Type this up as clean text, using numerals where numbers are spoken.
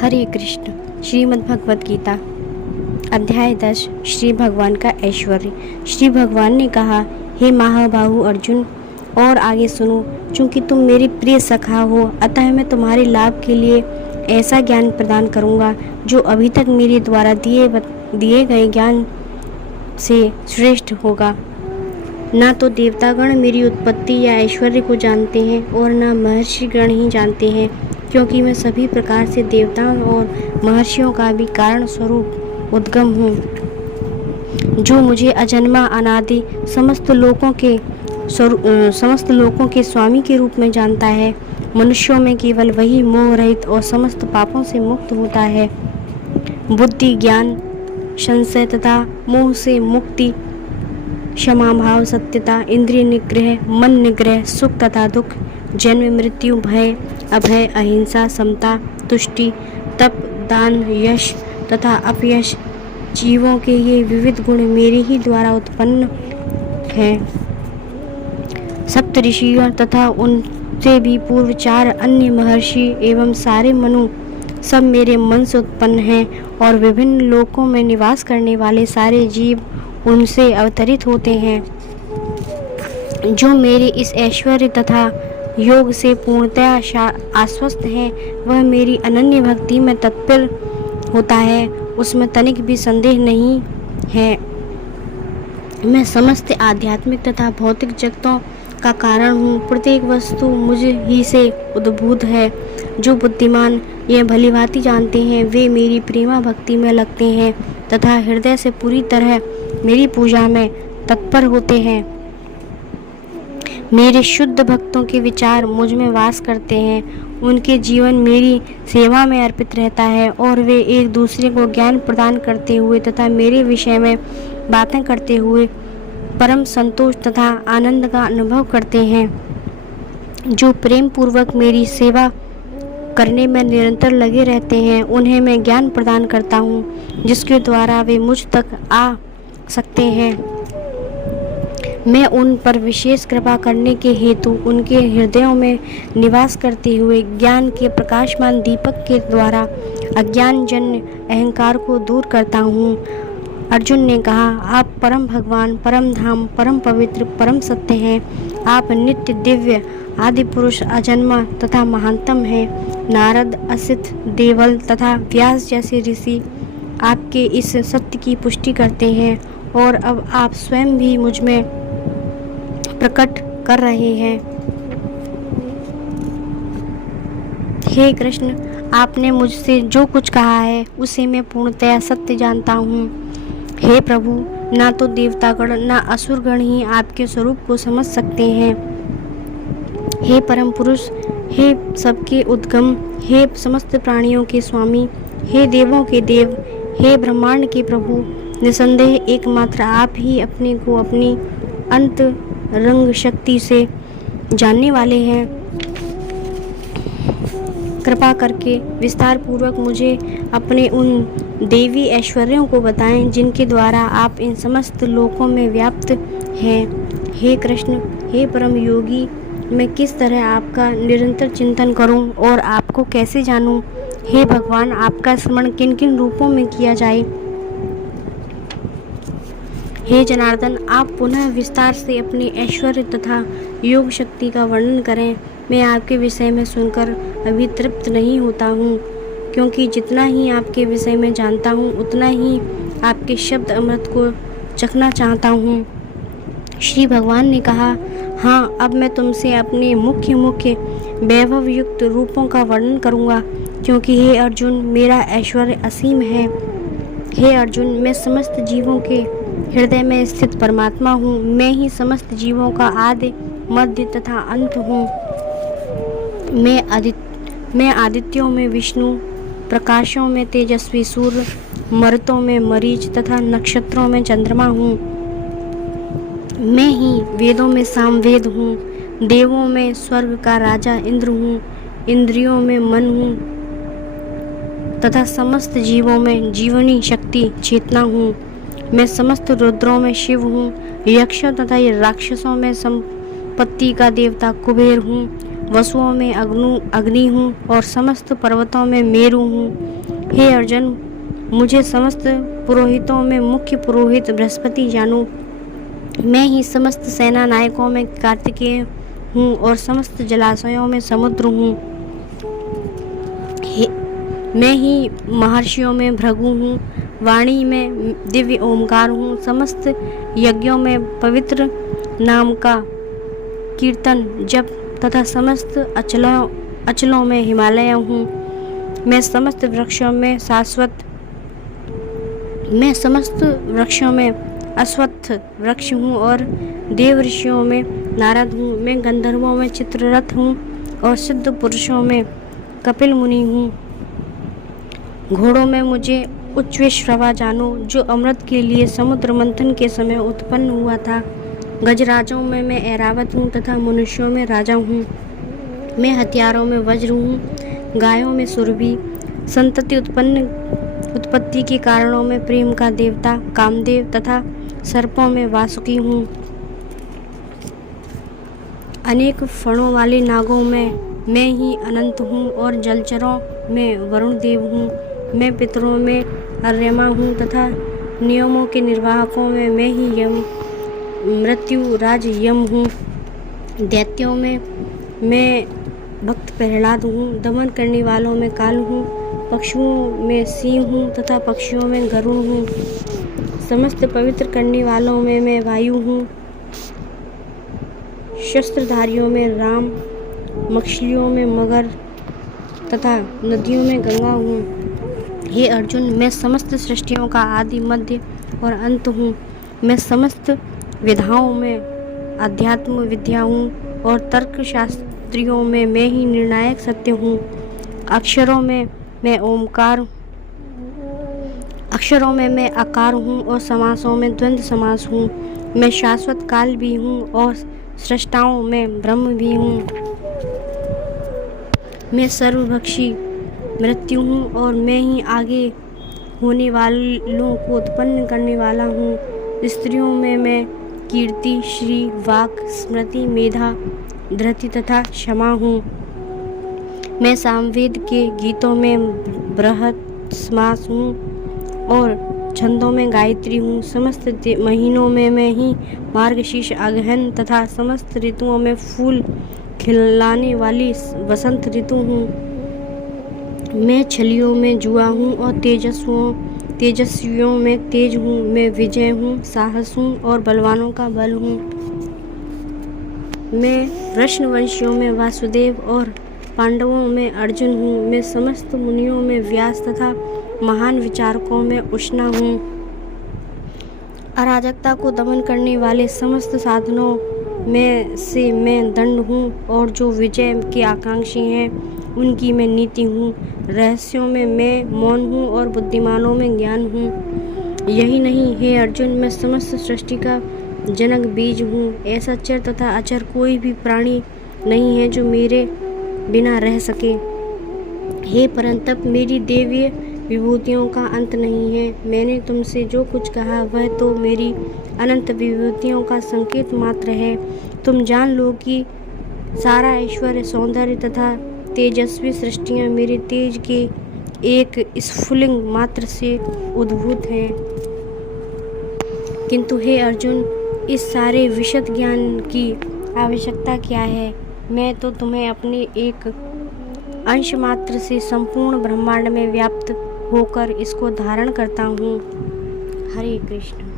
हरे कृष्ण। श्रीमद् भगवद गीता अध्याय 10 श्री भगवान का ऐश्वर्य। श्री भगवान ने कहा, हे महाबाहु अर्जुन, और आगे सुनो। चूँकि तुम मेरे प्रिय सखा हो, अतः मैं तुम्हारे लाभ के लिए ऐसा ज्ञान प्रदान करूँगा जो अभी तक मेरे द्वारा दिए गए ज्ञान से श्रेष्ठ होगा। ना तो देवतागण मेरी उत्पत्ति या ऐश्वर्य को जानते हैं और ना महर्षिगण ही जानते हैं, क्योंकि मैं सभी प्रकार से देवताओं और महर्षियों का भी कारण स्वरूप उद्गम हूँ। जो मुझे अजन्मा अनादि समस्त लोकों के स्वामी के रूप में जानता है, मनुष्यों में केवल वही मोह रहित और समस्त पापों से मुक्त होता है। बुद्धि, ज्ञान, संशय तथा मोह से मुक्ति, क्षमा भाव, सत्यता, इंद्रिय निग्रह, मन निग्रह, सुख तथा दुख, जन्म मृत्यु, भय, अभय, अहिंसा, समता, तुष्टि, तप, दान, यश तथा अपयश, जीवों के ये विविध गुण मेरे ही द्वारा उत्पन्न हैं। सप्त ऋषियों तथा उनसे भी पूर्व 4 अन्य महर्षि एवं सारे मनु सब मेरे मन से उत्पन्न हैं, और विभिन्न लोकों में निवास करने वाले सारे जीव उनसे अवतरित होते हैं। जो मेरे इस ऐश्वर्य तथा योग से पूर्णतया आश्वस्त है, वह मेरी अनन्य भक्ति में तत्पर होता है, उसमें तनिक भी संदेह नहीं है। मैं समस्त आध्यात्मिक तथा भौतिक जगतों का कारण हूँ। प्रत्येक वस्तु मुझ ही से उद्भूत है। जो बुद्धिमान यह भलीभांति जानते हैं, वे मेरी प्रेमा भक्ति में लगते हैं तथा हृदय से पूरी तरह मेरी पूजा में तत्पर होते हैं। मेरे शुद्ध भक्तों के विचार मुझ में वास करते हैं। उनके जीवन मेरी सेवा में अर्पित रहता है, और वे एक दूसरे को ज्ञान प्रदान करते हुए तथा मेरे विषय में बातें करते हुए परम संतोष तथा आनंद का अनुभव करते हैं। जो प्रेम पूर्वक मेरी सेवा करने में निरंतर लगे रहते हैं, उन्हें मैं ज्ञान प्रदान करता हूँ, जिसके द्वारा वे मुझ तक आ सकते हैं। मैं उन पर विशेष कृपा करने के हेतु उनके हृदयों में निवास करते हुए ज्ञान के प्रकाशमान दीपक के द्वारा अज्ञानजन्य अहंकार को दूर करता हूँ। अर्जुन ने कहा, आप परम भगवान, परम धाम, परम पवित्र, परम सत्य हैं। आप नित्य, दिव्य, आदि पुरुष, अजन्मा तथा महानतम हैं। नारद, असित, देवल तथा व्यास जैसे ऋषि आपके इस सत्य की पुष्टि करते हैं, और अब आप स्वयं भी मुझ में प्रकट कर रहे हैं। हे कृष्ण, आपने मुझसे जो कुछ कहा है उसे मैं पूर्णतया सत्य जानता हूँ। हे प्रभु, ना तो देवतागण ना असुरगण ही आपके स्वरूप को समझ सकते हैं। हे परम पुरुष, हे सबके उद्गम, हे समस्त प्राणियों के स्वामी, हे देवों के देव, हे ब्रह्मांड के प्रभु, निसंदेह एकमात्र आप ही अपने को अपनी अंत रंग शक्ति से जानने वाले हैं। कृपा करके विस्तार पूर्वक मुझे अपने उन देवी ऐश्वर्यों को बताएं, जिनके द्वारा आप इन समस्त लोकों में व्याप्त हैं। हे कृष्ण, हे परम योगी, मैं किस तरह आपका निरंतर चिंतन करूं और आपको कैसे जानूं? हे भगवान, आपका स्मरण किन किन रूपों में किया जाए? हे जनार्दन, आप पुनः विस्तार से अपने ऐश्वर्य तथा योग शक्ति का वर्णन करें। मैं आपके विषय में सुनकर अभी तृप्त नहीं होता हूँ, क्योंकि जितना ही आपके विषय में जानता हूँ, उतना ही आपके शब्द अमृत को चखना चाहता हूँ। श्री भगवान ने कहा, हाँ, अब मैं तुमसे अपने मुख्य वैभव युक्त रूपों का वर्णन करूँगा, क्योंकि हे अर्जुन, मेरा ऐश्वर्य असीम है। हे अर्जुन, मैं समस्त जीवों के हृदय में स्थित परमात्मा हूँ। मैं ही समस्त जीवों का आदि, मध्य तथा अंत हूँ। मैं आदित्यों में विष्णु, प्रकाशों में तेजस्वी सूर्य, मरुतों में मरीच तथा नक्षत्रों में चंद्रमा हूँ। मैं ही वेदों में सामवेद हूँ, देवों में स्वर्ग का राजा इंद्र हूँ, इंद्रियों में मन हूँ तथा समस्त जीवों में जीवनी शक्ति चेतना हूँ। मैं समस्त रुद्रों में शिव हूँ, यक्षों तथा राक्षसों में संपत्ति का देवता कुबेर हूँ, वसुओं में अग्नि हूँ और समस्त पर्वतों में मेरु हूँ। हे अर्जुन, मुझे समस्त पुरोहितों में मुख्य पुरोहित बृहस्पति जानू। मैं ही समस्त सेना नायकों में कार्तिकेय हूँ और समस्त जलाशयों में समुद्र हूँ। मैं ही महर्षियों में भृगु हूँ, वाणी में दिव्य ओमकार हूँ, समस्त यज्ञों में पवित्र नाम का कीर्तन जप तथा समस्त अचलों में हिमालय हूँ। मैं समस्त वृक्षों में अश्वत्थ वृक्ष हूँ और देव ऋषियों में नारद हूँ। मैं गंधर्वों में चित्ररथ हूँ और सिद्ध पुरुषों में कपिल मुनि हूँ। घोड़ों में मुझे उच्चैश्रवा जानो, जो अमृत के लिए समुद्र मंथन के समय उत्पन्न हुआ था। गजराजों में मैं ऐरावत हूँ तथा मनुष्यों में राजा हूँ। मैं हथियारों में वज्र हूँ, गायों में सुरभि, संतति उत्पत्ति के कारणों में प्रेम का देवता कामदेव तथा सर्पों में वासुकी हूँ। अनेक फणों वाले नागों में मैं ही अनंत हूँ और जलचरों में वरुण देव हूँ। मैं पितरों में अर्यमा हूँ तथा नियमों के निर्वाहकों में मैं ही यम मृत्यु राज यम हूँ। दैत्यों में मैं भक्त प्रहलाद हूँ, दमन करने वालों में काल हूँ, पशुओं में सिंह हूँ तथा पक्षियों में गरुड़ हूँ। समस्त पवित्र करने वालों में मैं वायु हूँ, शस्त्रधारियों में राम, मछलियों में मगर तथा नदियों में गंगा हूँ। हे अर्जुन, मैं समस्त सृष्टियों का आदि मध्य और अंत हूँ। मैं समस्त विधाओं में अध्यात्म विद्या हूँ और तर्क शास्त्रियों में मैं ही निर्णायक सत्य हूँ। अक्षरों में मैं आकार हूँ और समासों में द्वंद्व समास हूँ। मैं शाश्वत काल भी हूँ और सृष्टाओं में ब्रह्म भी हूँ। मैं सर्वभक्षी मृत्यु हूँ और मैं ही आगे होने वालों को उत्पन्न करने वाला हूँ। स्त्रियों में मैं कीर्ति, श्री, वाक, स्मृति, मेधा, धृति तथा क्षमा हूँ। मैं सामवेद के गीतों में बृहत समास हूँ और छंदों में गायत्री हूँ। समस्त महीनों में मैं ही मार्गशीर्ष अगहन तथा समस्त ऋतुओं में फूल खिलाने वाली वसंत ऋतु हूँ। मैं छलियों में जुआ हूँ और तेजस्वियों में तेज हूँ। मैं विजय हूँ, साहस हूँ और बलवानों का बल हूँ। मैं वृषणवंशियों में वासुदेव और पांडवों में अर्जुन हूँ। मैं समस्त मुनियों में व्यास तथा महान विचारकों में उष्णा हूँ। अराजकता को दमन करने वाले समस्त साधनों में से मैं दंड हूँ और जो विजय के आकांक्षी हैं उनकी मैं नीति हूँ। रहस्यों में मैं मौन हूँ और बुद्धिमानों में ज्ञान हूँ। यही नहीं, हे अर्जुन, मैं समस्त सृष्टि का जनक बीज हूँ। ऐसा चर तथा अचर कोई भी प्राणी नहीं है जो मेरे बिना रह सके। हे परंतप, मेरी देवीय विभूतियों का अंत नहीं है। मैंने तुमसे जो कुछ कहा वह तो मेरी अनंत विभूतियों का संकेत मात्र है। तुम जान लो कि सारा ऐश्वर्य, सौंदर्य तथा तेजस्वी सृष्टियाँ मेरे तेज के एक स्फुलिंग मात्र से उद्भूत हैं। किंतु हे अर्जुन, इस सारे विशद ज्ञान की आवश्यकता क्या है? मैं तो तुम्हें अपने एक अंश मात्र से संपूर्ण ब्रह्मांड में व्याप्त होकर इसको धारण करता हूँ। हरे कृष्ण।